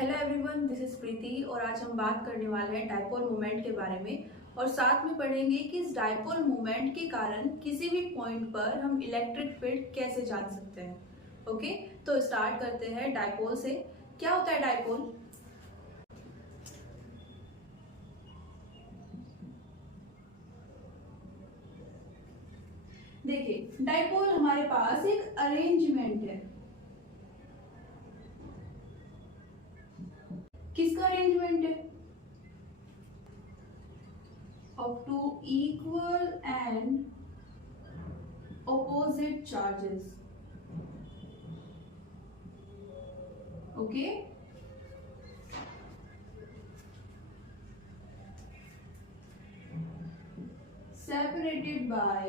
Hello everyone, this is प्रीति और आज हम बात करने वाले हैं डाइपोल मोमेंट के बारे में और साथ में पढ़ेंगे कि इस डाइपोल मोमेंट के कारण किसी भी पॉइंट पर हम इलेक्ट्रिक फील्ड कैसे जान सकते हैं। ओके, तो स्टार्ट करते हैं डाइपोल से। क्या होता है डाइपोल? देखिए, डाइपोल हमारे पास एक अरेंजमेंट है। किसका अरेंजमेंट है? Of two equal and opposite charges. Okay, separated by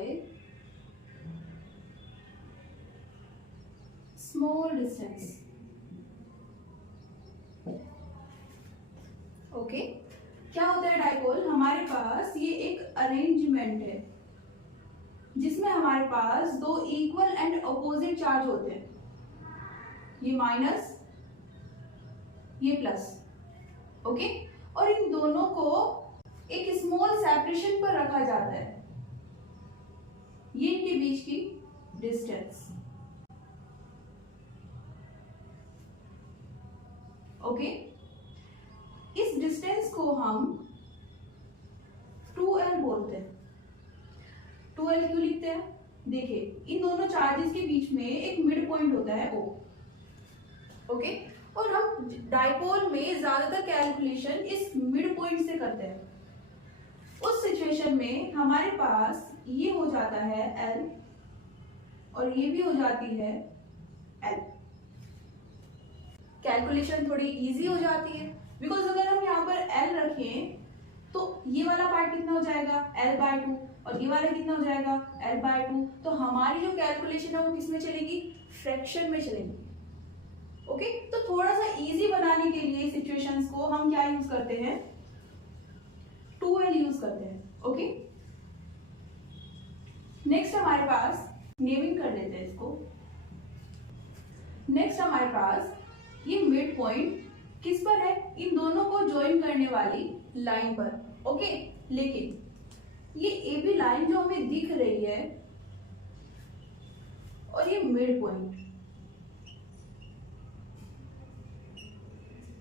small distance. Okay, क्या होता है डाइपोल? हमारे पास ये एक अरेंजमेंट है जिसमें हमारे पास दो इक्वल एंड अपोजिट चार्ज होते हैं, ये माइनस ये प्लस। ओके, और इन दोनों को एक स्मॉल सेपरेशन पर रखा जाता है, ये इनके बीच की डिस्टेंस। ओके, इस डिस्टेंस को हम 2L बोलते हैं। 2L क्यों लिखते हैं? देखिए, इन दोनों चार्जेस के बीच में एक मिड पॉइंट होता है O। ओके, और हम डाइपोल में ज्यादातर कैलकुलेशन इस मिड पॉइंट से करते हैं। उस सिचुएशन में हमारे पास ये हो जाता है L और ये भी हो जाती है L। कैलकुलेशन थोड़ी इजी हो जाती है बिकॉज अगर हम यहाँ पर L रखें तो ये वाला पार्ट कितना हो जाएगा L/2 और ये वाला कितना हो जाएगा L/2। तो हमारी जो कैलकुलेशन है वो किस में चलेगी? फ्रैक्शन में चलेगी। ओके, तो थोड़ा सा इजी बनाने के लिए सिचुएशंस को हम क्या यूज करते हैं? 2L यूज करते हैं। ओके, नेक्स्ट हमारे पास नेमिंग कर लेते हैं इसको। नेक्स्ट हमारे पास ये मिड पॉइंट किस पर है? इन दोनों को ज्वाइन करने वाली लाइन पर। ओके, लेकिन ये AB लाइन जो हमें दिख रही है और ये मिड पॉइंट,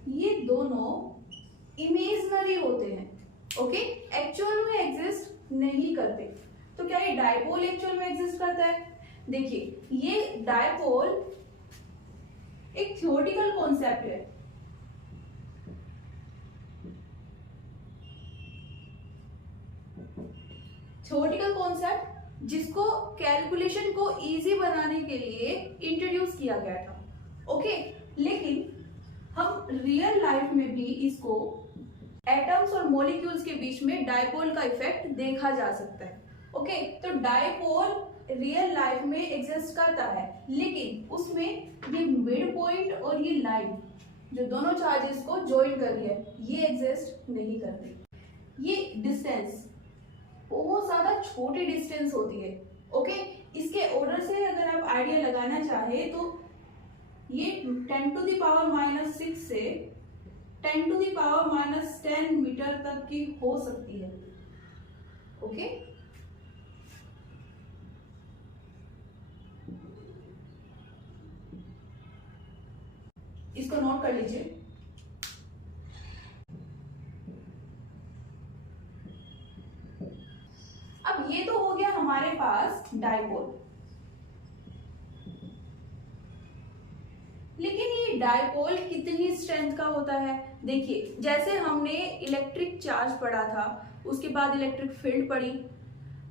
ये दोनों इमेजिनरी होते हैं। ओके, एक्चुअल में एग्जिस्ट नहीं करते। तो क्या ये डाइपोल एक्चुअल में एग्जिस्ट करता है? देखिए, ये डाइपोल एक थ्योरेटिकल कॉन्सेप्ट है। थ्योरेटिकल कॉन्सेप्ट जिसको कैलकुलेशन को इजी बनाने के लिए इंट्रोड्यूस किया गया था। ओके, लेकिन हम रियल लाइफ में भी इसको एटम्स और मॉलिक्यूल्स के बीच में डाइपोल का इफेक्ट देखा जा सकता है। ओके, तो डाइपोल रियल लाइफ में एग्जिस्ट करता है, लेकिन उसमें ये मिड पॉइंट और ये लाइन जो दोनों चार्जेस को ज्वाइन कर रही है, ये एग्जिस्ट नहीं करती। ये डिस्टेंस बहुत ज्यादा छोटी डिस्टेंस होती है। ओके, इसके ऑर्डर से अगर आप आइडिया लगाना चाहे तो ये 10⁻⁻⁶ से 10⁻⁻10 मीटर तक की हो सकती है। ओके, इसको नोट कर लीजिए। अब ये तो हो गया हमारे पास डाइपोल, लेकिन ये डाइपोल कितनी स्ट्रेंथ का होता है? देखिए, जैसे हमने इलेक्ट्रिक चार्ज पढ़ा था, उसके बाद इलेक्ट्रिक फील्ड पढ़ी।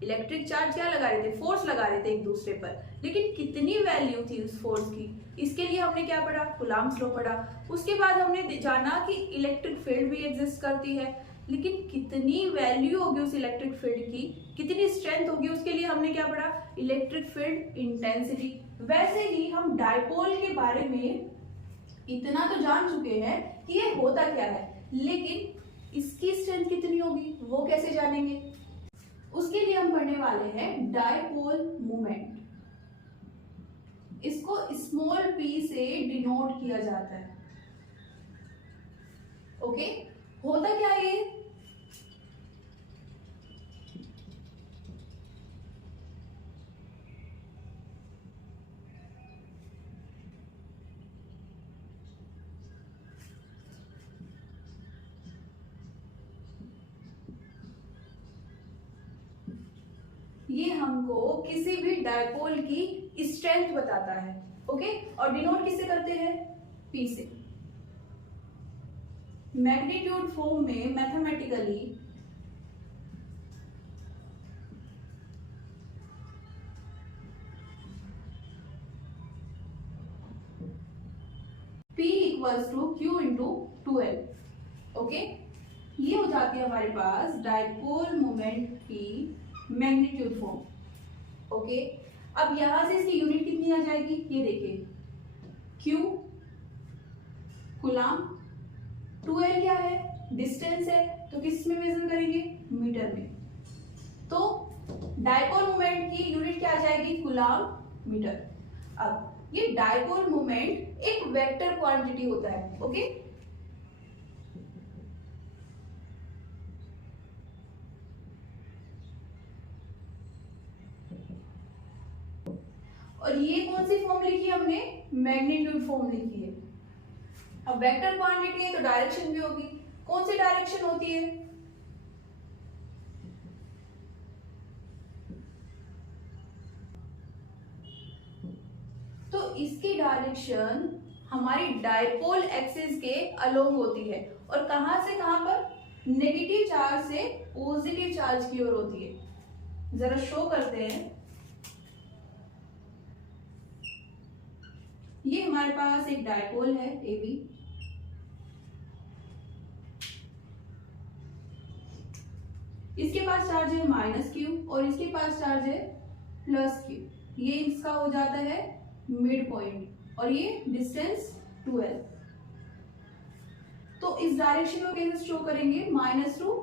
इलेक्ट्रिक चार्ज क्या लगा रहे थे? फोर्स लगा रहे थे एक दूसरे पर, लेकिन कितनी वैल्यू थी उस फोर्स की? इसके लिए हमने क्या पढ़ा? कूलम्ब्स लॉ पढ़ा। उसके बाद हमने जाना कि इलेक्ट्रिक फील्ड भी एग्जिस्ट करती है, लेकिन कितनी वैल्यू होगी उस इलेक्ट्रिक फील्ड की, कितनी स्ट्रेंथ होगी, उसके लिए हमने क्या पढ़ा? Electric field intensity. वैसे ही हम डाइपोल के बारे में इतना तो जान चुके हैं कि ये होता क्या है, लेकिन इसकी स्ट्रेंथ कितनी होगी वो कैसे जानेंगे? उसके लिए हम पढ़ने वाले हैं डाइपोल मोमेंट। इसको स्मॉल p से डिनोट किया जाता है। ओके, होता क्या है ये हमको किसी भी डायपोल की स्ट्रेंथ बताता है। ओके, और डिनोट किससे करते हैं? पी से। मैग्नीट्यूड फॉर्म में mathematically P equals to Q into 2L। Okay, ये हो जाती है हमारे पास डायपोल मोमेंट की मैग्नीट्यूड फॉर्म। ओके, अब यहां से इसकी यूनिट कितनी आ जाएगी? ये देखिए, Q कूलाम, 2L क्या है? डिस्टेंस है, तो किस में मेजर करेंगे? मीटर में। तो डायपोल मोमेंट की यूनिट क्या आ जाएगी? Coulomb metre. अब ये डायपोल मोमेंट एक वेक्टर क्वांटिटी होता है। ओके, और ये कौन सी फॉर्म लिखी है हमने? मैग्नीट्यूड फॉर्म लिखी है। अब वेक्टर क्वांटिटी है तो डायरेक्शन भी होगी। कौन सी डायरेक्शन होती है? तो इसकी डायरेक्शन हमारी डायपोल एक्सिस के अलोंग होती है, और कहां से कहां पर? नेगेटिव चार्ज से पॉजिटिव चार्ज की ओर होती है। जरा शो करते हैं। ये हमारे पास एक डायपोल है AB, इसके पास चार्ज है -Q और इसके पास चार्ज है +Q। ये इसका हो जाता है मिड पॉइंट, और ये डिस्टेंस 2L। तो इस डायरेक्शन में कैसे शो करेंगे? -2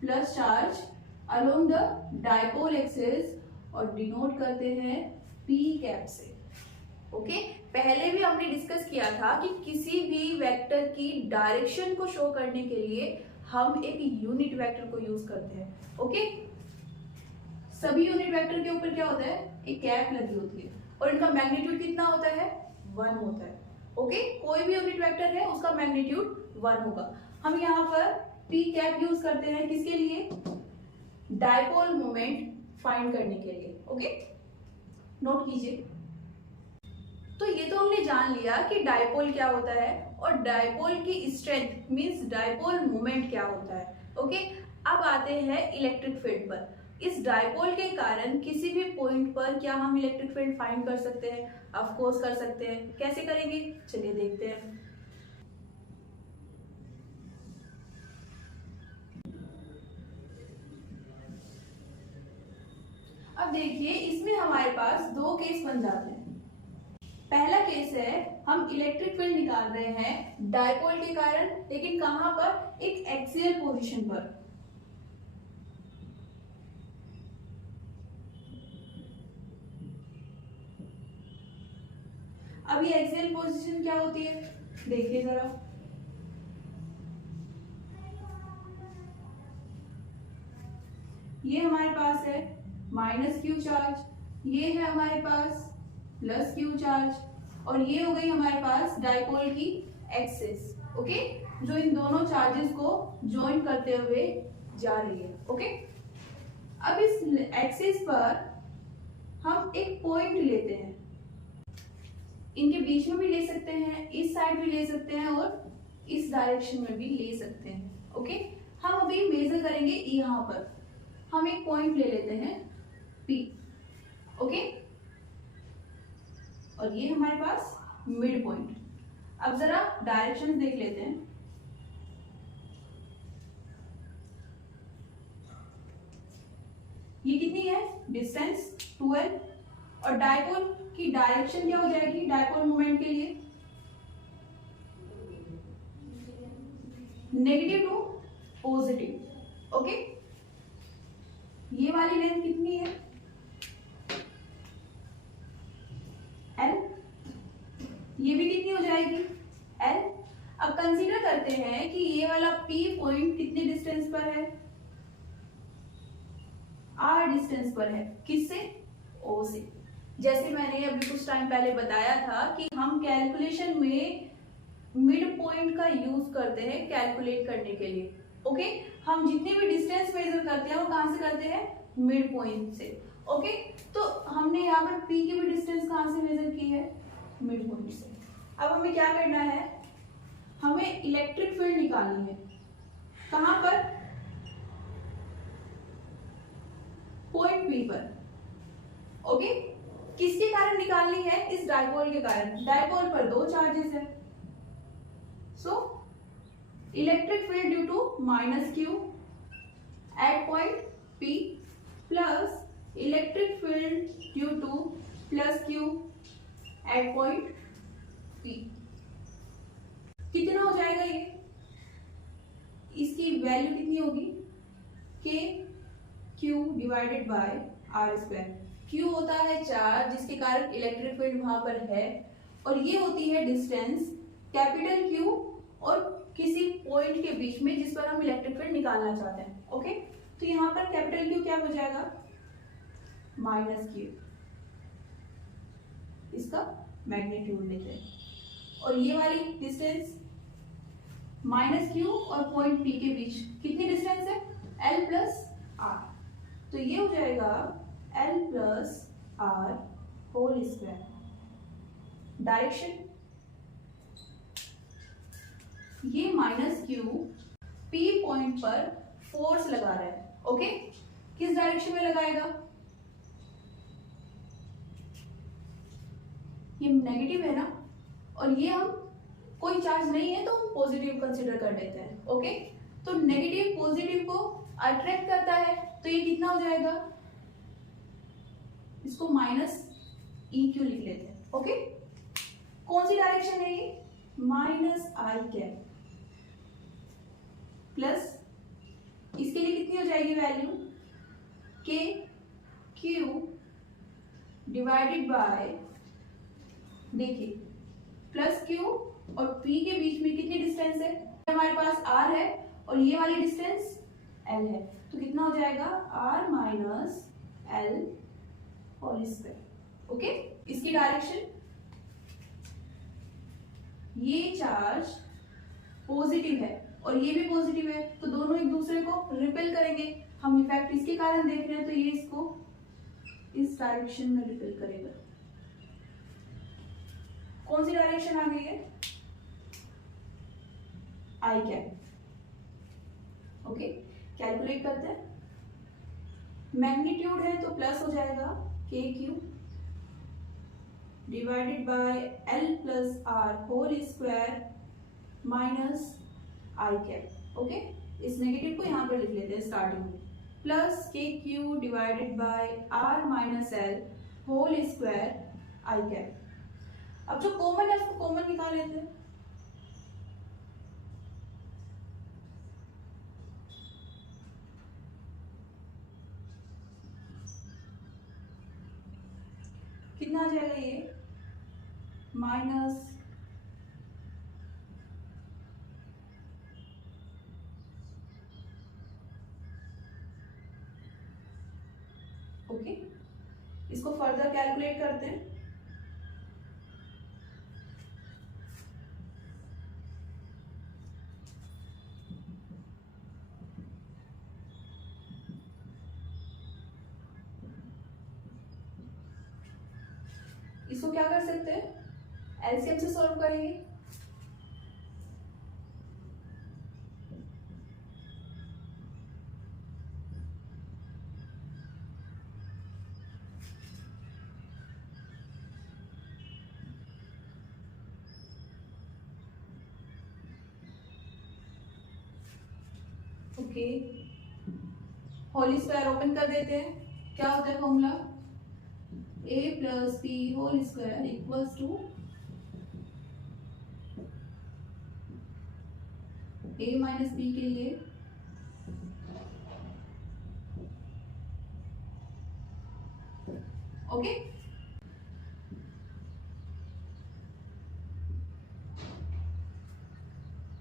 plus charge along the dipole axis, और डिनोट करते हैं P कैप से। ओके, पहले भी हमने डिस्कस किया था कि किसी भी वेक्टर की डायरेक्शन को शो करने के लिए हम एक यूनिट वेक्टर को यूज करते हैं। ओके, सभी यूनिट वेक्टर के ऊपर क्या होता है? एक कैप लगी होती है, और इनका मैग्नीट्यूड कितना होता है? 1 होता है। ओके, कोई भी यूनिट वेक्टर है उसका मैग्नीट्यूड 1 होगा। हम यहाँ पर P कैप यूज करते हैं किसके लिए? डायपोल मोमेंट फाइंड करने के लिए। ओके, नोट कीजिए। तो ये तो हमने जान लिया कि डायपोल क्या होता है और डायपोल की स्ट्रेंथ मींस डायपोल मोमेंट क्या होता है। ओके, अब आते हैं इलेक्ट्रिक फील्ड पर। इस डायपोल के कारण किसी भी पॉइंट पर क्या हम इलेक्ट्रिक फील्ड फाइंड कर सकते हैं? ऑफ कोर्स कर सकते हैं। कैसे करेंगे? चलिए देखते हैं। अब देखिए, इसमें हमारे पास दो केस बन जाते हैं। पहला केस है, हम इलेक्ट्रिक फील्ड निकाल रहे हैं डायपोल के कारण, लेकिन कहां पर? एक एक्सियल पोजीशन पर। अब ये एक्सियल पोजीशन क्या होती है? देखिए जरा, ये हमारे पास है -Q चार्ज, ये है हमारे पास +Q चार्ज, और ये हो गई हमारे पास डायपोल की एक्सिस। ओके, जो इन दोनों चार्जेस को ज्वाइन करते हुए जा रही है। ओके, अब इस एक्सिस पर हम एक पॉइंट लेते हैं। इनके बीच में भी ले सकते हैं, इस साइड भी ले सकते हैं, और इस डायरेक्शन में भी ले सकते हैं। ओके, हम अभी मेजर करेंगे यहाँ पर। हम एक पॉइंट ले लेते हैं P। ओके, और ये हमारे पास मिड पॉइंट। अब जरा डायरेक्शन देख लेते हैं। ये कितनी है? डिस्टेंस 2L, और डायपोल की डायरेक्शन क्या हो जाएगी डायपोल मोमेंट के लिए? Negative to positive. ओके, ये वाली लेंथ कितनी है? L। ये भी कितनी हो जाएगी? L। अब कंसीडर करते हैं कि ये वाला P पॉइंट कितने डिस्टेंस पर है, R डिस्टेंस पर है, किससे, O से। जैसे मैंने अभी कुछ टाइम पहले बताया था कि हम कैलकुलेशन में मिड पॉइंट का यूज करते हैं कैलकुलेट करने के लिए। ओके, हम जितने भी डिस्टेंस मेजर करते हैं वो कहां से करते हैं, मिड पॉइंट से। ओके, तो हमने यहाँ पर P की भी डिस्टेंस कहां से मेजर की है, मिड पॉइंट से। अब हमें क्या करना है, हमें इलेक्ट्रिक फील्ड निकालनी है, कहां पर, पॉइंट P पर। ओके, किसके कारण निकालनी है, इस डायपोल के कारण। डायपोल पर दो चार्जेस है, so electric field due to minus Q at point P plus electric field due to plus Q at point P। कितना हो जाएगा ये, इसकी वैल्यू कितनी होगी, K Q divided by R square. Q होता है चार्ज जिसके कारण इलेक्ट्रिक फील्ड वहां पर है, और ये होती है डिस्टेंस कैपिटल Q और किसी पॉइंट के बीच में जिस पर हम इलेक्ट्रिक फील्ड निकालना चाहते हैं। ओके, तो यहाँ पर कैपिटल Q क्या हो जाएगा, माइनस Q, इसका मैग्नीट्यूड लेते हैं, और ये वाली डिस्टेंस माइनस Q और पॉइंट P के बीच कितनी डिस्टेंस है, L प्लस R, तो ये हो जाएगा L plus R whole square. Direction, ये माइनस Q P पॉइंट पर फोर्स लगा रहा है। ओके, किस डायरेक्शन में लगाएगा, ये नेगेटिव है ना, और ये हम कोई चार्ज नहीं है तो हम पॉजिटिव कंसीडर कर लेते हैं। ओके, तो नेगेटिव पॉजिटिव को अट्रैक्ट करता है, तो ये कितना हो जाएगा, इसको माइनस EQ लिख लेते हैं। ओके, कौन सी डायरेक्शन है ये, माइनस I कैप प्लस, इसके लिए कितनी हो जाएगी value, K Q divided bye, देखिए प्लस Q और P के बीच में कितनी डिस्टेंस है, हमारे पास R है और ये वाली डिस्टेंस L है, तो कितना हो जाएगा, R minus L whole square. Okay, इसकी डायरेक्शन, ये चार्ज पॉजिटिव है और ये भी पॉजिटिव है, तो दोनों एक दूसरे को रिपेल करेंगे। हम इफेक्ट इसके कारण देख रहे हैं, तो ये इसको इस डायरेक्शन में रिपेल करेगा। कौन सी डायरेक्शन आ गई है, I कैप। ओके, कैलकुलेट करते हैं, मैग्नीट्यूड है तो प्लस हो जाएगा K Q divided by L plus R whole square minus I cap. Okay, इस नेगेटिव को यहाँ पर लिख लेते हैं स्टार्टिंग में, plus K Q divided by R minus L whole square I cap. अब जो कॉमन है उसको कॉमन निकाल लेते हैं, कितना आ जाएगा ये, माइनस ओके, इसको फर्दर कैलकुलेट करते हैं। इसको क्या कर सकते हैं, एलसीएम से सॉल्व करेंगे। ओके, होल स्क्वायर ओपन कर देते हैं, क्या होता है formula, a plus B whole square equals to a minus B के लिए ओके।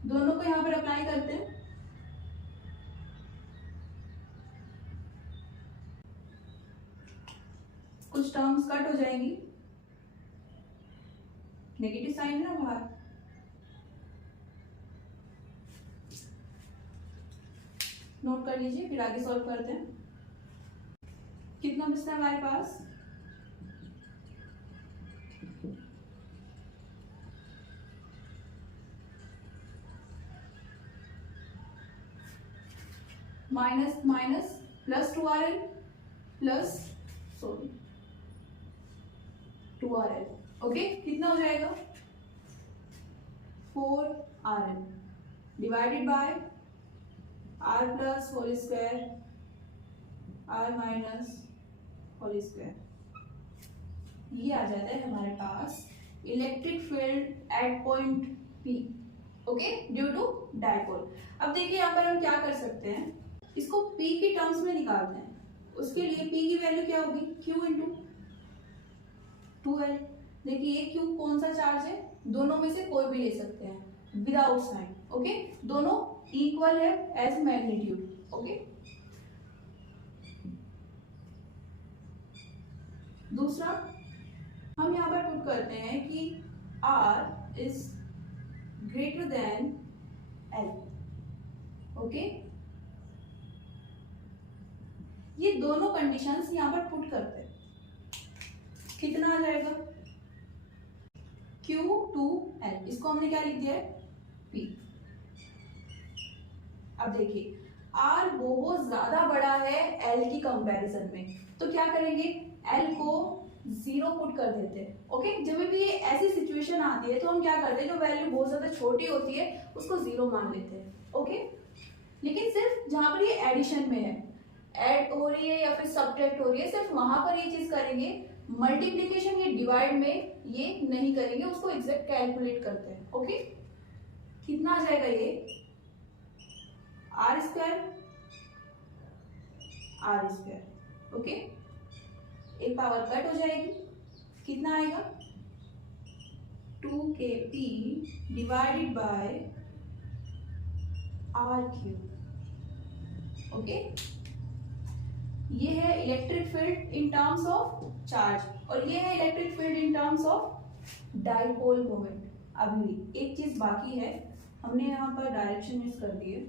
दोनों को यहाँ पर अप्लाई करते हैं। कुछ टर्म्स कट हो जाएंगी, नेगेटिव साइन है ना बाहर, नोट कर लीजिए, फिर आगे सॉल्व करते हैं। कितना बचता है हमारे पास, minus minus plus 2RL plus 2RL, okay. कितना हो जाएगा, 4RL divided by R plus whole square R minus whole square. ये आ जाता है हमारे पास electric field at point P, okay, due to dipole. अब देखिए यहाँ पर हम क्या कर सकते हैं, इसको P की टर्म्स में निकालते हैं। उसके लिए P की वैल्यू क्या होगी, Q इंटू 2L। देखिए ये Q कौन सा चार्ज है, दोनों में से कोई भी ले सकते हैं विदाउट साइन, ओके। दोनों इक्वल है एज मैग्नीट्यूड, ओके। दूसरा हम यहाँ पर पुट करते हैं कि R is greater than L, okay. ये दोनों कंडीशंस यहाँ पर पुट करते हैं, कितना आ जाएगा, Q2L, इसको हमने क्या लिख दिया है, P। अब देखिए R बहुत ज्यादा बड़ा है L की कंपैरिजन में, तो क्या करेंगे, L को 0 पुट कर देते हैं, ओके। जब भी ऐसी सिचुएशन आती है तो हम क्या करते हैं, जो वैल्यू बहुत ज्यादा छोटी होती है उसको 0 मान लेते हैं, ओके। लेकिन सिर्फ जहां पर ये एडिशन में है, ऐड हो रही है या फिर सब्ट्रैक्ट हो रही है, सिर्फ वहां पर ये चीज करेंगे, मल्टीप्लीकेशन या डिवाइड में ये नहीं करेंगे, उसको एग्जैक्ट कैलकुलेट करते हैं, ओके। कितना आ जाएगा ये, R square R square, okay. एक पावर कट हो जाएगी, कितना आएगा, 2kP divided by R cube, okay. ये है electric field in terms of charge, और ये है electric field in terms of dipole moment. अभी भी एक चीज बाकी है, हमने यहाँ पर डायरेक्शन मिस कर दी है।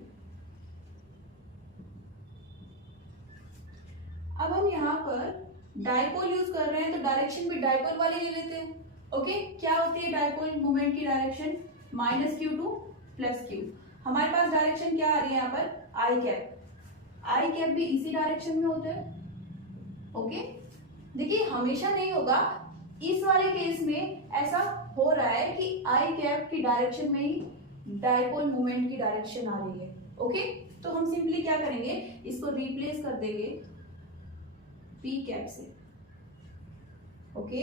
अब हम यहाँ पर डाइपोल यूज कर रहे हैं, तो डायरेक्शन भी डाइपोल वाली ले लेते हैं, ओके। क्या होती है डाइपोल मोमेंट की डायरेक्शन, -Q2 + Q। हमारे पास डायरेक्शन क्या आ रही है यहाँ पर, आई कैप भी इसी डायरेक्शन में होता है, ओके। देखिए हमेशा नहीं होगा, इस वाले केस में ऐसा हो रहा है कि आई कैप की डायरेक्शन में ही डाइपोल मोमेंट की डायरेक्शन आ रही है, ओके। तो हम सिंपली क्या करेंगे, इसको रिप्लेस कर देंगे पी कैप से, ओके।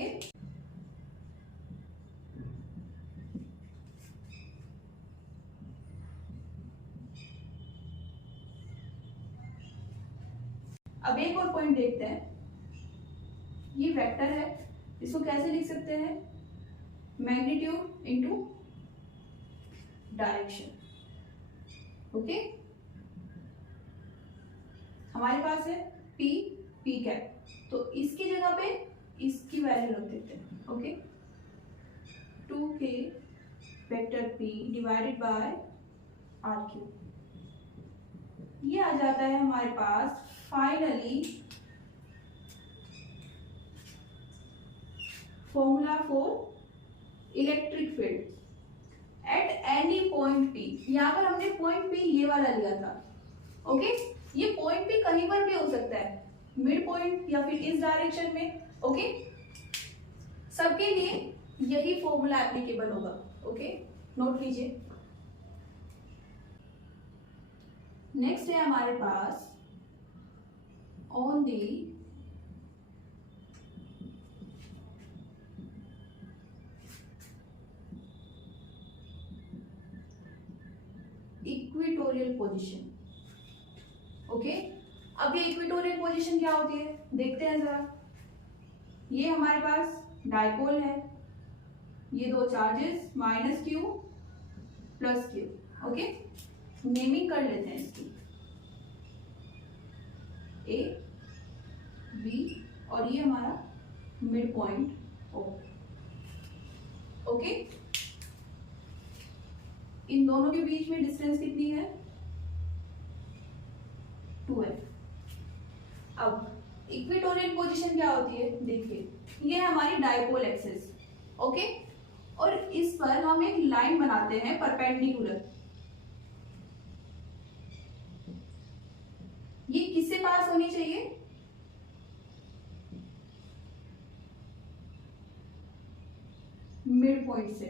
अब एक और पॉइंट देखते हैं, ये वेक्टर है, इसको कैसे लिख सकते हैं, मैग्नीट्यूड इनटू डायरेक्शन, ओके। हमारे पास है पी कैप, तो इसकी जगह पे इसकी वैल्यू रख देते हैं, okay. 2k vector p divided by R cube, ये आ जाता है हमारे पास finally formula for electric field at any point P। यहाँ पर हमने पॉइंट P ये वाला लिया था, ओके। ये पॉइंट P कहीं पर भी हो सकता है, मिड पॉइंट या फिर इस डायरेक्शन में, ओके। सबके लिए यही फॉर्मूला एप्लीकेबल होगा, ओके, नोट कीजिए। नेक्स्ट है हमारे pass on the equatorial position, okay. अब ये इक्वेटोरियल पोजीशन क्या होती है, देखते हैं जरा। ये हमारे पास डाइपोल है, ये दो charges -Q + Q, okay, naming कर लेते हैं इसकी, ए बी, और ये हमारा मिड पॉइंट ओ। ओके, इन दोनों के बीच में डिस्टेंस कितनी है, 2l। अब इक्वेटोरियल पोजीशन क्या होती है, देखिए ये है हमारी डायपोल एक्सिस। ओके, और इस पर हम एक लाइन बनाते हैं परपेंडिकुलर। ये किससे पास होनी चाहिए, मिड पॉइंट से।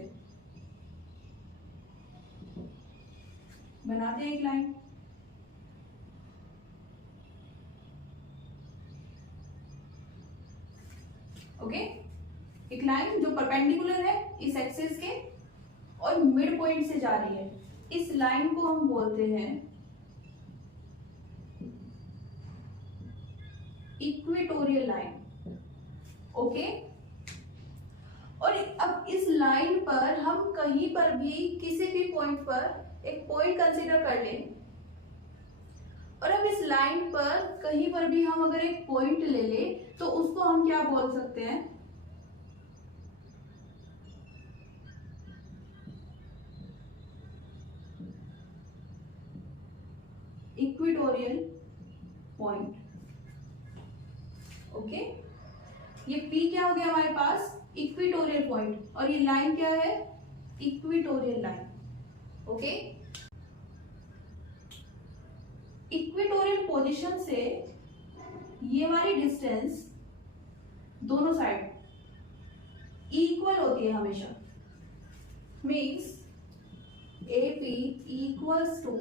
बनाते हैं एक लाइन, ओके, एक लाइन जो परपेंडिकुलर है इस एक्सिस के और मिड पॉइंट से जा रही है। इस लाइन को हम बोलते हैं इक्वेटोरियल लाइन। ओके, और अब इस लाइन पर हम कहीं पर भी किसी भी पॉइंट पर एक पॉइंट कंसीडर कर लें, और अब इस लाइन पर कहीं पर भी हम अगर एक पॉइंट ले ले तो उसको हम क्या बोल सकते हैं, इक्वेटोरियल पॉइंट। ओके, ये P क्या हो गया हमारे पास, इक्वेटोरियल पॉइंट, और ये लाइन क्या है, equatorial line. Okay, equatorial position से ये वाली डिस्टेंस दोनों साइड इक्वल होती है हमेशा, means AP equals to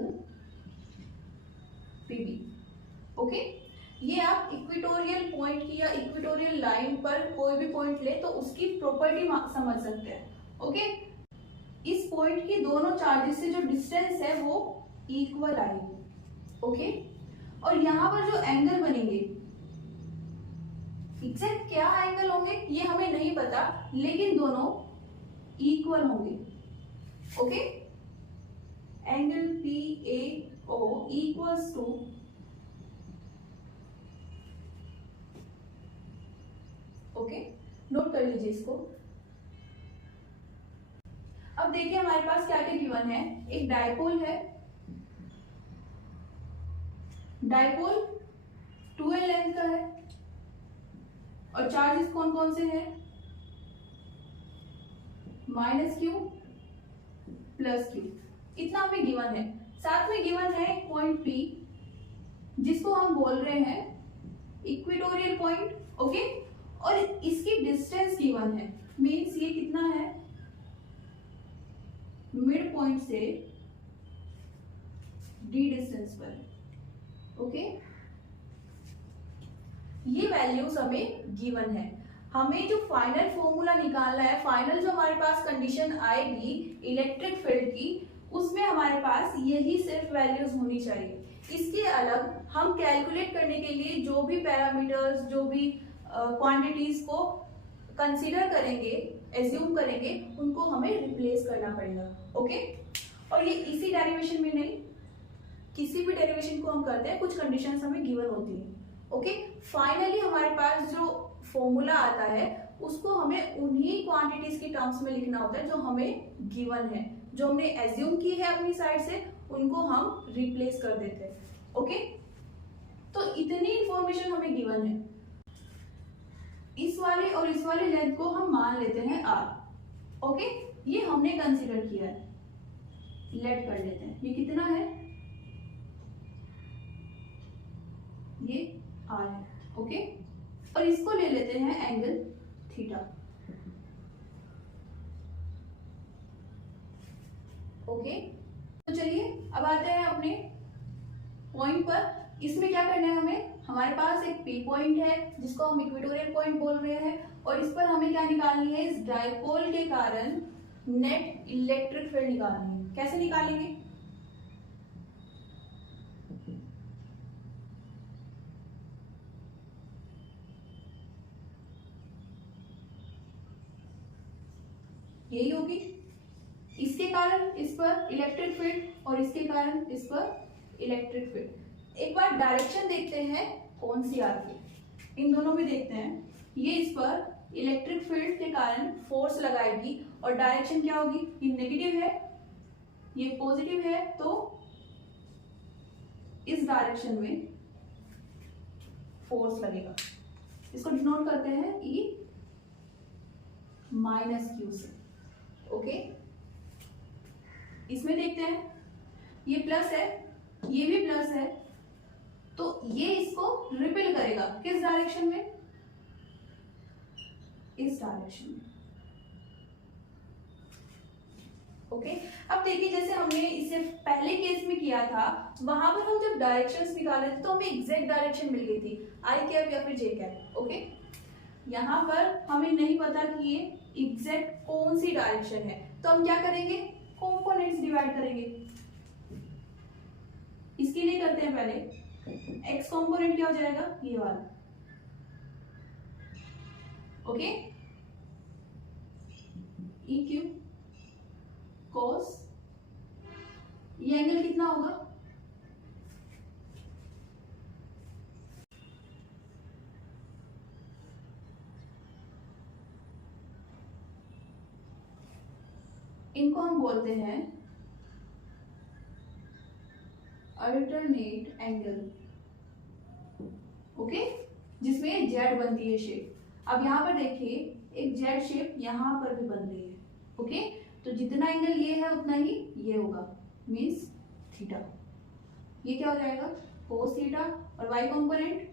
PB। Okay, ये आप इक्वेटोरियल पॉइंट की या इक्वेटोरियल लाइन पर कोई भी पॉइंट ले तो उसकी प्रॉपर्टी समझ सकते हैं। ओके, इस पॉइंट की दोनों चार्जेस से जो डिस्टेंस है वो इक्वल आएगी। ओके, और यहां पर जो एंगल बनेंगे, एग्जैक्ट क्या एंगल होंगे ये हमें नहीं पता, लेकिन दोनों इक्वल होंगे। Okay, angle PAO equals to okay, note कर लीजिए इसको। अब देखिए हमारे पास क्या क्या गिवन है, एक डायपोल है, डायपोल 2l लेंथ का है, और चार्जेस कौन कौन से हैं, -q +q, इतना हमें गिवन है। साथ में गिवन है पॉइंट P जिसको हम बोल रहे हैं इक्वेटोरियल पॉइंट। ओके, और इसकी डिस्टेंस गिवन है, मींस ये कितना है, मिड पॉइंट से d डिस्टेंस पर। ओके, ये वैल्यूज हमें गिवन है। हमें जो फाइनल फॉर्मूला निकालना है, फाइनल जो हमारे पास कंडीशन आएगी इलेक्ट्रिक फील्ड की, उसमें हमारे पास यही सिर्फ वैल्यूज होनी चाहिए। इसके अलग हम कैलकुलेट करने के लिए जो भी पैरामीटर्स, जो भी क्वांटिटीज को कंसीडर करेंगे, एज्यूम करेंगे, उनको हमें रिप्लेस करना पड़ेगा। ओके, और ये इसी डेरिवेशन में नहीं, किसी भी डेरिवेशन को हम करते हैं कुछ कंडीशंस हमें गिवन होती है। ओके, फाइनली हमारे पास जो फॉर्मूला आता है उसको हमें उन्हीं क्वांटिटीज की टर्म्स में लिखना होता है जो हमें गिवन है, जो हमने एज्यूम की है अपनी साइड से, उनको हम रिप्लेस कर देते हैं। ओके, तो इतनी इंफॉर्मेशन हमें गिवन है। इस वाले और इस वाले लेंथ को हम मान लेते हैं r। ओके, ये हमने कंसीडर किया है, लेट कर लेते हैं, ये कितना है, ये r है। ओके, और इसको ले लेते हैं एंगल थीटा। ओके, तो चलिए अब आते हैं अपने पॉइंट पर। इसमें क्या करना है हमें, हमारे पास एक P पॉइंट है जिसको हम इक्वेटोरियल पॉइंट बोल रहे हैं, और इस पर हमें क्या निकालनी है, इस डायपोल के कारण नेट इलेक्ट्रिक फील्ड निकालनी है। कैसे निकालेंगे, यही होगी इसके कारण इस पर इलेक्ट्रिक फील्ड और इसके कारण इस पर इलेक्ट्रिक फील्ड। एक बार डायरेक्शन देखते हैं कौन सी आती है, इन दोनों में देखते हैं। ये इस पर इलेक्ट्रिक फील्ड के कारण फोर्स लगाएगी और डायरेक्शन क्या होगी, ये नेगेटिव है ये पॉजिटिव है, तो इस डायरेक्शन में फोर्स लगेगा। इसको डिनोट करते हैं E माइनस क्यू से। ओके, इसमें देखते हैं ये प्लस है ये भी प्लस है, तो ये इसको रिपेल करेगा किस डायरेक्शन में, इस डायरेक्शन में। ओके, अब देखिए जैसे हमने इससे पहले केस में किया था, वहां पर हम जब डायरेक्शंस निकाले थे तो हमें एग्जैक्ट डायरेक्शन मिल गई थी, आई कैप या फिर जे कैप। ओके, यहाँ पर हमें नहीं पता कि ये एग्जैक्ट कौन सी डायरेक्शन है, तो हम क्या करेंगे, कंपोनेंट्स डिवाइड करेंगे। इसके लिए करते हैं पहले एक्स कंपोनेंट क्या हो जाएगा, ये वाला। ओके, ई क्यू कॉस, ये एंगल कितना होगा, इनको हम बोलते हैं अल्टरनेट एंगल। ओके, जिसमें जेड बनती है शेप। अब यहां पर देखिए एक जेड शेप यहां पर भी बन रही है। ओके, तो जितना एंगल ये है उतना ही ये होगा, मीन्स थीटा। ये क्या हो जाएगा, कोस थीटा, और Y component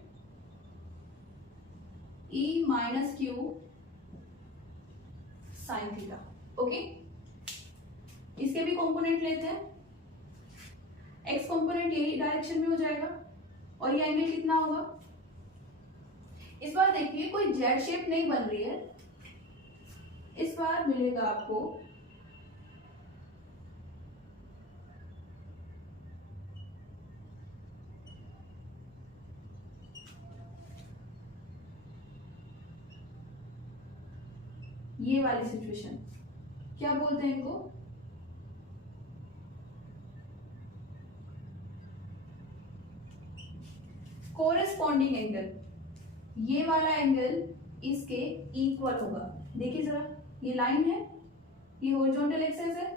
E minus Q sine theta. Okay, इसके भी कंपोनेंट लेते हैं। एक्स कंपोनेंट यही डायरेक्शन में हो जाएगा और ये एंगल कितना होगा। इस बार देखिए कोई जेड शेप नहीं बन रही है, इस बार मिलेगा आपको ये वाली सिचुएशन, क्या बोलते हैं इनको, कोरेस्पॉन्डिंग एंगल। ये वाला एंगल इसके इक्वल होगा। देखिए जरा, ये लाइन है, ये हॉरिजॉन्टल एक्सिस है,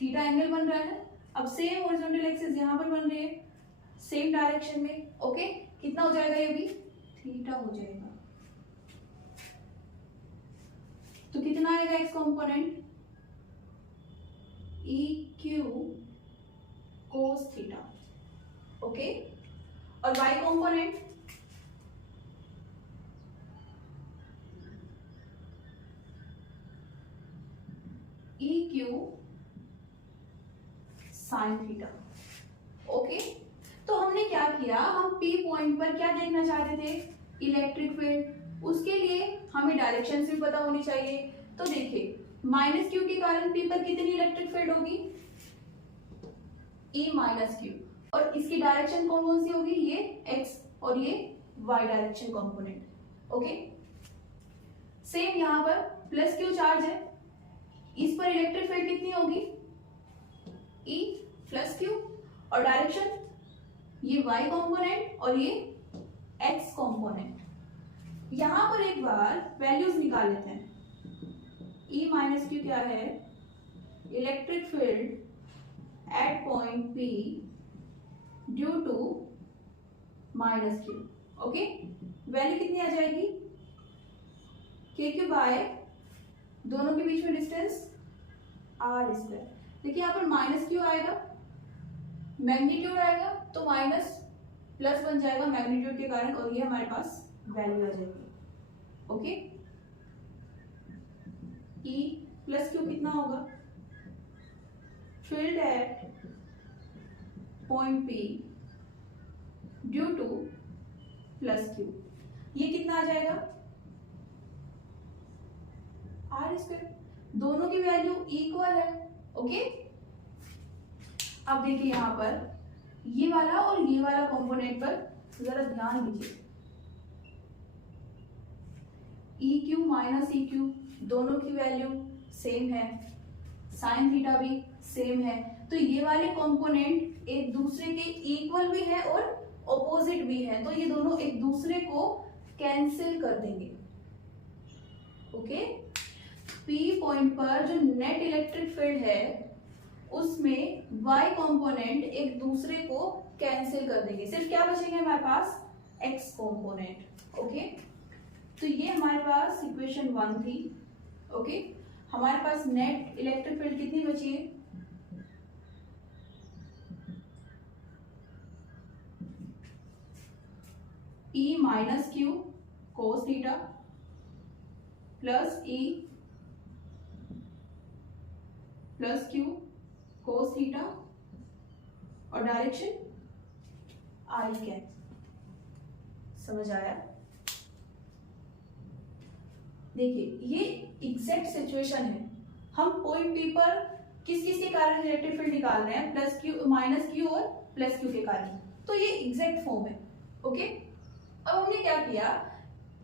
थीटा एंगल बन रहा है। अब सेम हॉरिजॉन्टल एक्सिस यहां पर बन रही है सेम डायरेक्शन में। ओके, कितना हो जाएगा, ये भी थीटा हो जाएगा। तो कितना आएगा x component, E Q cos theta. Okay, और y component E Q sine theta. Okay, तो हमने क्या किया, हम P पॉइंट पर क्या देखना चाहते थे, इलेक्ट्रिक फील्ड। उसके लिए हमें डायरेक्शन भी पता होनी चाहिए। तो देखिए माइनस क्यू के कारण P पर कितनी इलेक्ट्रिक फील्ड होगी, E माइनस क्यू, और इसकी डायरेक्शन कौन कौन सी होगी, ये x और ये y direction component. Okay, same यहां पर प्लस क्यू चार्ज है, इस पर इलेक्ट्रिक फील्ड कितनी होगी, E प्लस क्यू, और डायरेक्शन ये y कंपोनेंट और ये x कंपोनेंट। यहां पर एक बार वैल्यूज निकाल लेते हैं। E माइनस क्यू क्या है, electric field at point P due to minus Q. Okay, value कितनी आ जाएगी, के क्यू बाय दोनों के बीच में डिस्टेंस आर स्क्वायर। देखिए यहाँ पर माइनस क्यू आएगा, मैग्नीट्यूड आएगा तो माइनस प्लस बन जाएगा मैग्नीट्यूड के कारण, और ये हमारे पास वैल्यू आ जाएगी। ओके, ई प्लस क्यू कितना होगा, field at point P due to plus Q, ये कितना आ जाएगा, आर स्क्वायर। दोनों की वैल्यू इक्वल है। ओके, अब देखिए यहां पर ये वाला और ये वाला कंपोनेंट पर जरा ध्यान दीजिए। E Q minus E Q दोनों की वैल्यू सेम है, साइन थीटा भी सेम है, तो ये वाले कंपोनेंट एक दूसरे के इक्वल भी है और ऑपोजिट भी है, तो ये दोनों एक दूसरे को कैंसिल कर देंगे। ओके, पी पॉइंट पर जो नेट इलेक्ट्रिक फील्ड है उसमें y कंपोनेंट एक दूसरे को कैंसिल कर देंगे, सिर्फ क्या बचेंगे हमारे पास x कंपोनेंट। ओके, तो ये हमारे पास इक्वेशन 1 थी। ओके, हमारे पास नेट इलेक्ट्रिक फील्ड कितनी बची है, E minus Q cos theta plus E plus Q कोस थीटा और डायरेक्शन आई कैप। समझ आया? देखिए ये एग्जैक्ट सिचुएशन है, हम पॉइंट पी पर किस किस के कारण इलेक्ट्रिक फील्ड निकाल रहे हैं, प्लस क्यू माइनस क्यू और प्लस क्यू के कारण, तो ये एग्जैक्ट फॉर्म है। ओके, अब हमने क्या किया,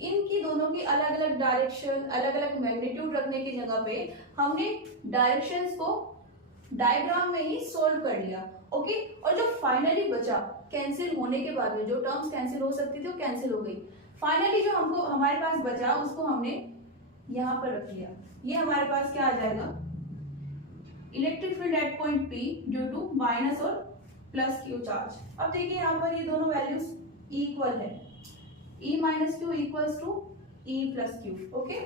इनकी दोनों की अलग अलग डायरेक्शन, अलग अलग मैग्नीट्यूड रखने की जगह पे हमने डायरेक्शंस को डायग्राम में ही सोल्व कर लिया। ओके, और जो फाइनली बचा कैंसिल होने के बाद में जो टर्म्स कैंसिल हो सकती थी वो कैंसिल हो गई, फाइनली जो हमको हमारे पास बचा उसको हमने यहाँ पर रख लिया। ये हमारे पास क्या आ जाएगा, electric field at point P due to minus और प्लस क्यू चार्ज। अब देखिए यहाँ पर ये दोनों वैल्यूज इक्वल है, E minus Q equals to E plus Q. ओके,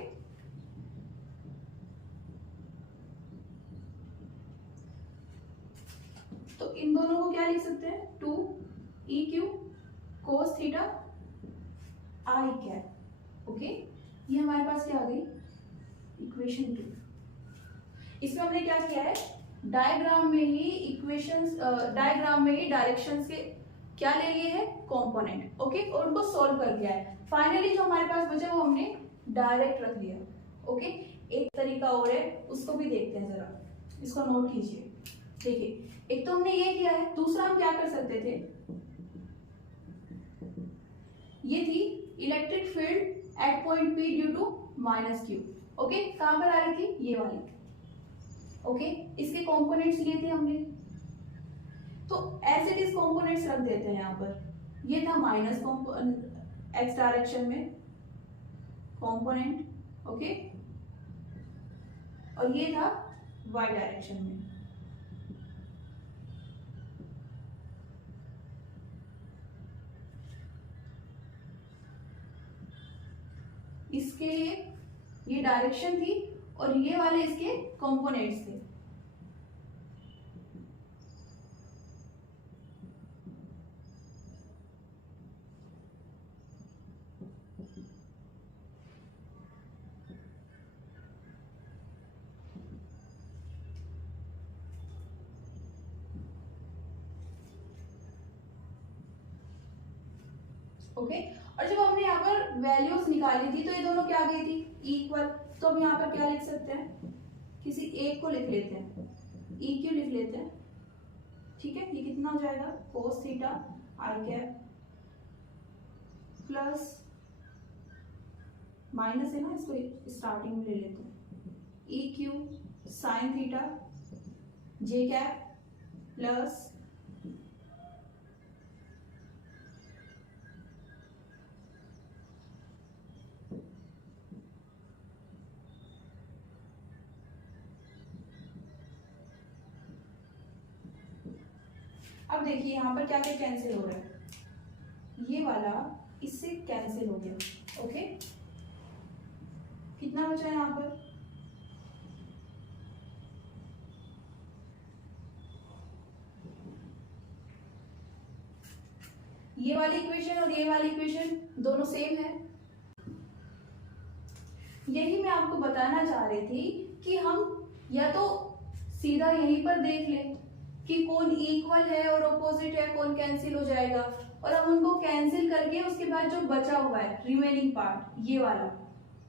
तो इन दोनों को क्या लिख सकते हैं, 2EQ cos theta I cap. Okay, ये हमारे पास क्या आ गई, इक्वेशन 2। इसमें हमने क्या किया है, डायग्राम में ही इक्वेशंस, डायग्राम में ही डायरेक्शंस के क्या ले लिए हैं, कंपोनेंट। ओके, और उनको सॉल्व कर दिया है। फाइनली जो हमारे पास बचा वो हमने डायरेक्ट रख लिया। ओके, एक तरीका और है, उसको भी देखते हैं जरा, इसको नोट कीजिए। देखिए, एक तो हमने ये किया है, दूसरा हम क्या कर सकते थे, ये थी electric field at point P due to minus Q. Okay, कहां पर आ रही थी, ये वाली। ओके, इसके कंपोनेंट्स लिए थे हमने, तो एज इट इज कंपोनेंट्स रख देते हैं यहाँ पर। ये था माइनस एक्स डायरेक्शन में कंपोनेंट, ओके, और ये था वाई डायरेक्शन में। इसके लिए ये डायरेक्शन थी और ये वाले इसके कंपोनेंट्स थे। ओके, और जब हमने यहाँ पर वैल्यूज निकाली थी तो ये दोनों क्या आ गई थी, इक्वल। तो अब यहाँ पर क्या लिख सकते हैं, किसी एक को लिख लेते हैं, EQ लिख लेते हैं। ठीक है, ये कितना हो जाएगा, cos theta I cap plus minus है ना, इसको स्टार्टिंग में ले लेते हैं, EQ साइन थीटा जे कैप प्लस अब देखिए यहाँ पर क्या क्या कैंसिल हो रहा है, ये वाला इससे कैंसिल हो गया। ओके, कितना बचा है यहाँ पर, ये वाली इक्वेशन और ये वाली इक्वेशन दोनों सेम है। यही मैं आपको बताना चाह रही थी कि हम या तो सीधा यहीं पर देख लें कि कौन इक्वल है और ऑपोजिट है, कौन कैंसिल हो जाएगा, और हम उनको कैंसिल करके उसके बाद जो बचा हुआ है रिमेनिंग पार्ट, ये वाला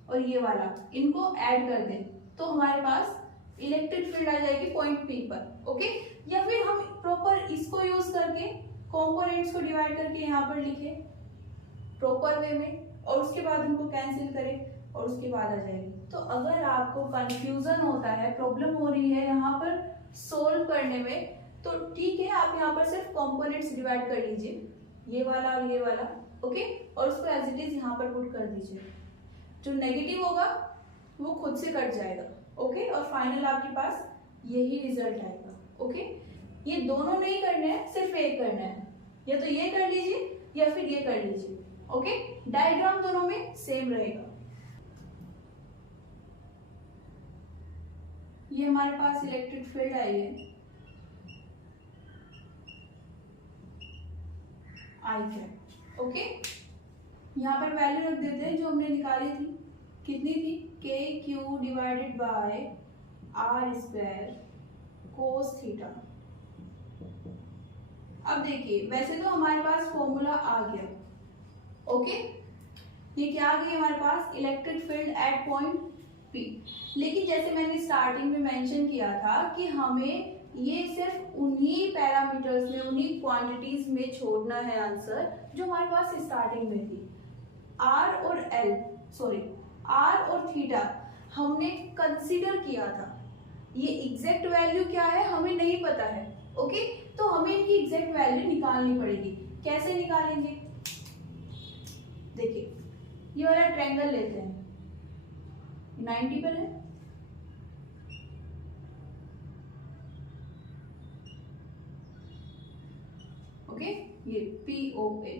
और ये वाला, इनको ऐड कर दें तो हमारे पास इलेक्ट्रिक फील्ड आ जाएगी पॉइंट पी पर। ओके, या फिर हम प्रॉपर इसको यूज करके कंपोनेंट्स को डिवाइड करके यहाँ पर लिखे प्रॉपर वे में और उसके बाद उनको कैंसिल करें, और उसके बाद आ जाएगी। तो अगर आपको कंफ्यूजन होता है, प्रॉब्लम हो रही है यहाँ पर सोल्व करने में, तो ठीक है, आप यहाँ पर सिर्फ कंपोनेंट्स डिवाइड कर लीजिए, ये वाला और ये वाला, ओके, और उसको एज इट इज यहाँ पर पुट कर दीजिए। जो नेगेटिव होगा वो खुद से कट जाएगा, ओके, और फाइनल आपके पास यही रिजल्ट आएगा, ओके। ये दोनों नहीं करने हैं, सिर्फ एक करना है, या तो ये कर लीजिए या फिर ये कर लीजिए, ओके। डायग्राम दोनों में सेम रहेगा। ये हमारे पास इलेक्ट्रिक फील्ड आई है, आई कैप, ओके। यहाँ पर वैल्यू रख देते हैं जो हमने निकाली थी, कितनी थी, K Q divided by R square cos theta. अब देखिए, वैसे तो हमारे पास फॉर्मूला आ गया, ओके, ये क्या आ गई हमारे पास, electric field at point P. लेकिन जैसे मैंने स्टार्टिंग में मेंशन किया था कि हमें ये सिर्फ उन्हीं पैरामीटर्स में, उन्हीं क्वांटिटीज में छोड़ना है आंसर जो हमारे पास स्टार्टिंग में थी। आर और थीटा हमने कंसीडर किया था, ये एग्जैक्ट वैल्यू क्या है हमें नहीं पता है, ओके, तो हमें इनकी एग्जैक्ट वैल्यू निकालनी पड़ेगी। कैसे निकालेंगे, देखिए, ये वाला ट्रायंगल लेते हैं, 90 पर है, ओके, ये POA,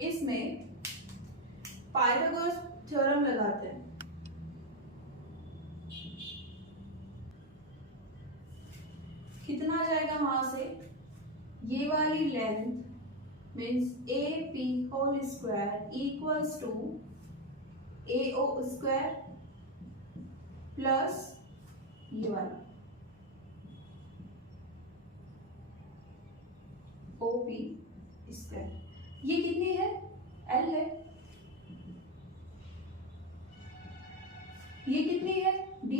इसमें पाइथागोरस थ्योरम लगाते हैं। कितना आ जाएगा वहां से, ये वाली length means AP whole square equals to AO square plus ये वाला OP स्क्वायर। ये कितनी है, L है, ये कितनी है, D,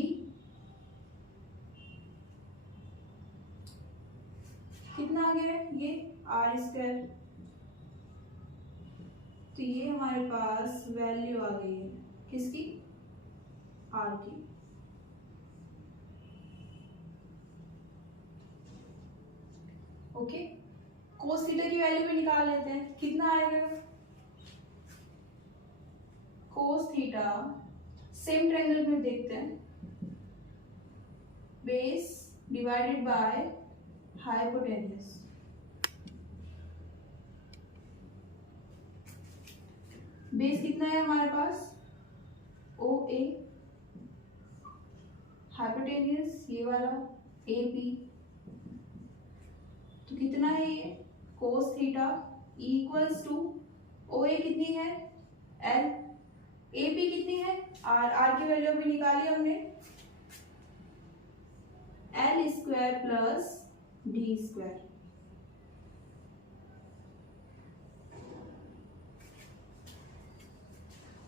कितना आ गया है, ये R स्क्वायर। तो ये हमारे पास वैल्यू आ गई है, किसकी, R की। ओके, कोस थीटा की वैल्यू भी निकाल लेते हैं, कितना आएगा, कोस थीटा सेम ट्रायंगल में देखते हैं, base divided by hypotenuse, base कितना है हमारे पास, OA, हाइपोटेन्यूज ये वाला AP, तो कितना है ये, cos theta equals to OA कितनी है, L, AP कितनी है, R की वैल्यू भी निकाली हमने, L square plus D square.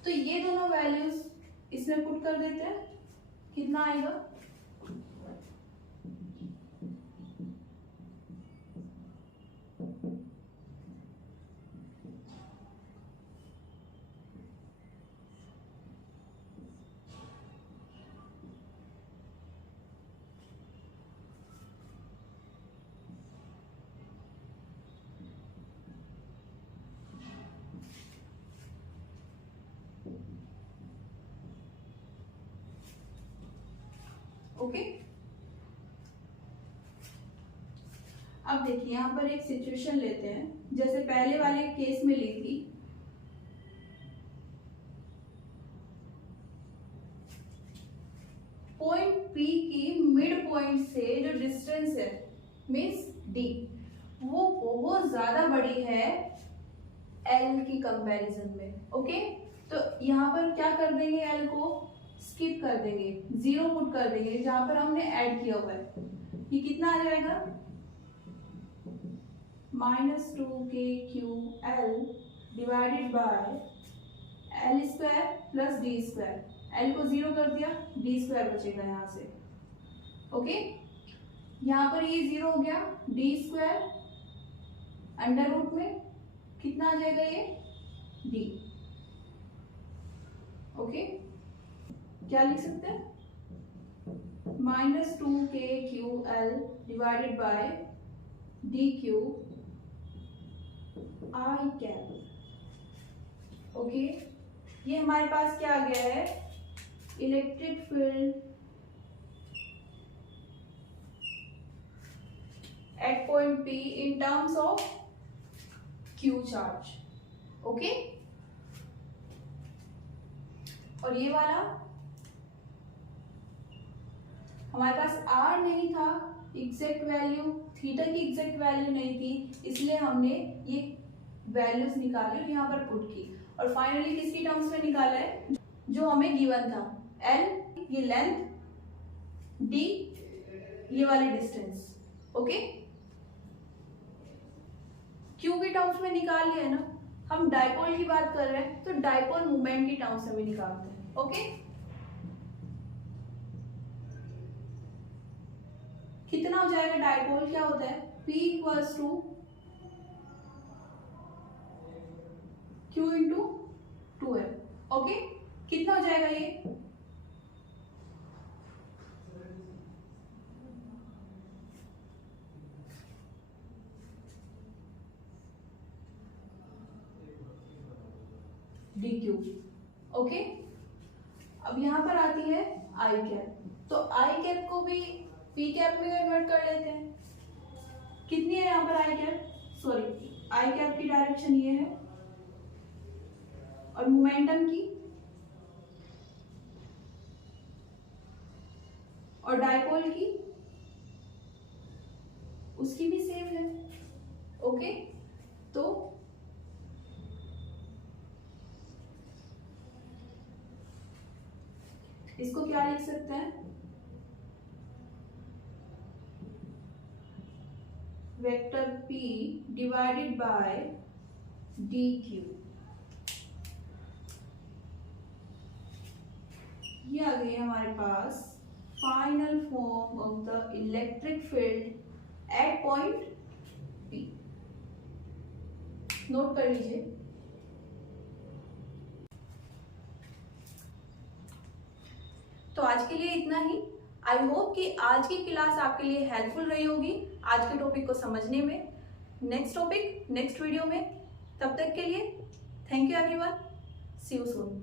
तो ये दोनों वैल्यूज इसमें पुट कर देते हैं, कितना आएगा, ओके। अब देखिए, यहां पर एक सिचुएशन लेते हैं, जैसे पहले वाले केस में ली थी, पॉइंट P की मिड पॉइंट से जो डिस्टेंस है मीन्स D, वो बहुत ज्यादा बड़ी है L की कंपैरिजन में, ओके। तो यहाँ पर क्या कर देंगे, L को स्किप कर देंगे, 0 पुट कर देंगे जहां पर हमने ऐड किया हुआ है। ये कितना आ जाएगा, -2KQL divided by L square plus D square. L को 0 कर दिया, D स्क्वायर बचेगा यहाँ से, ओके। यहाँ पर ये 0 हो गया, D स्क्वायर अंडर रूट में कितना आ जाएगा, ये D, ओके, क्या लिख सकते हैं? -2kql divided by dq I cap. Okay, ये हमारे पास क्या आ गया है? Electric field at point P in terms of Q charge. Okay, और ये वाला हमारे पास R नहीं था, एग्जैक्ट वैल्यू थीटा की एग्जैक्ट वैल्यू नहीं थी, इसलिए हमने ये वैल्यूज निकाली और यहाँ पर पुट की, और फाइनली किसकी टर्म्स में निकाला है? जो हमें गिवन था, L ये लेंथ, D ये वाली डिस्टेंस। ओके, Q की टर्म्स में निकाल लिया है ना। हम डाइपोल की बात कर रहे हैं तो डाइपोल मोमेंट की टर्म्स में भी निकालते हैं। ओके, कितना हो जाएगा? डाइपोल क्या होता है? P equals to Q into 2L। Okay, कितना हो जाएगा ये? dq। ओके, अब यहां पर आती है आई कैप, तो आई कैप को भी पी कैप में कन्वर्ट कर लेते हैं। कितनी है यहाँ पर आई कैप? सॉरी, आई कैप की डायरेक्शन ये है, और मोमेंटम की और डाइपोल की उसकी भी सेम है। ओके, तो इसको क्या लिख सकते हैं? Vector P divided by dq। ये आ गई हमारे पास final form of the electric field at point P। Note कर लीजिए। तो आज के लिए इतना ही। आई होप कि आज की क्लास आपके लिए हेल्पफुल रही होगी आज के टॉपिक को समझने में। नेक्स्ट टॉपिक नेक्स्ट वीडियो में, तब तक के लिए thank you everyone, see you soon.